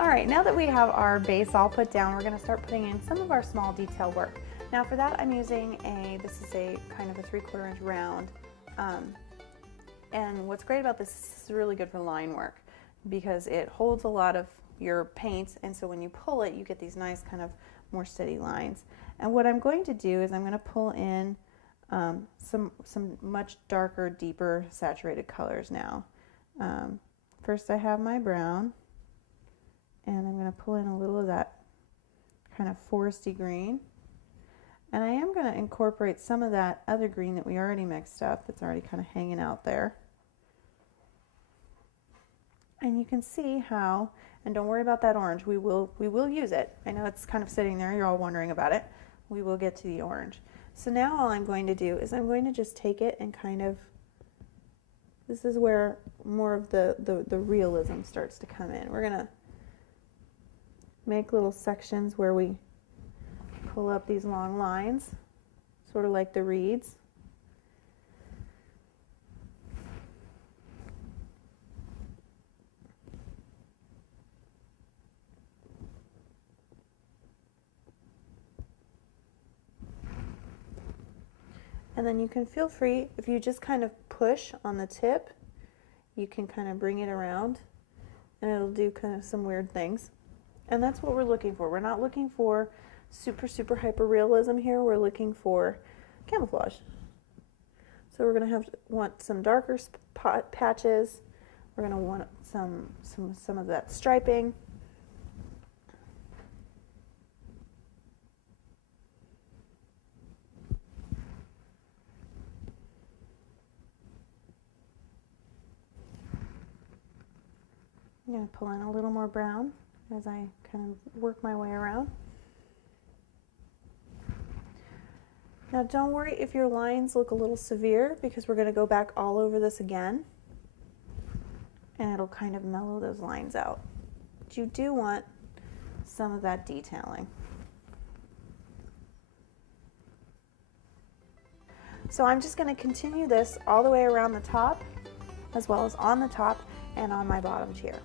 All right, now that we have our base all put down, we're going to start putting in some of our small detail work. Now for that I'm using this is a kind of a 3/4 inch round. And what's great about this is really good for line work because it holds a lot of your paint, and so when you pull it you get these nice kind of more steady lines. And what I'm going to do is I'm going to pull in some much darker, deeper saturated colors now. First I have my brown, and I'm going to pull in a little of that kind of foresty green. And I am going to incorporate some of that other green that we already mixed up that's already kind of hanging out there. And you can see how, and don't worry about that orange, we will use it. I know it's kind of sitting there, you're all wondering about it. We will get to the orange. So now all I'm going to do is I'm going to just take it and kind of, this is where more of the realism starts to come in. We're going to make little sections where we pull up these long lines, sort of like the reeds. And then you can feel free, if you just kind of push on the tip, you can kind of bring it around and it'll do kind of some weird things. And that's what we're looking for. We're not looking for super hyper realism here. We're looking for camouflage. So we're going to want some darker patches. We're going to want some of that striping. I'm going to pull in a little more brown as I kind of work my way around. Now don't worry if your lines look a little severe, because we're going to go back all over this again and it'll kind of mellow those lines out. But you do want some of that detailing. So I'm just going to continue this all the way around the top, as well as on the top and on my bottoms here.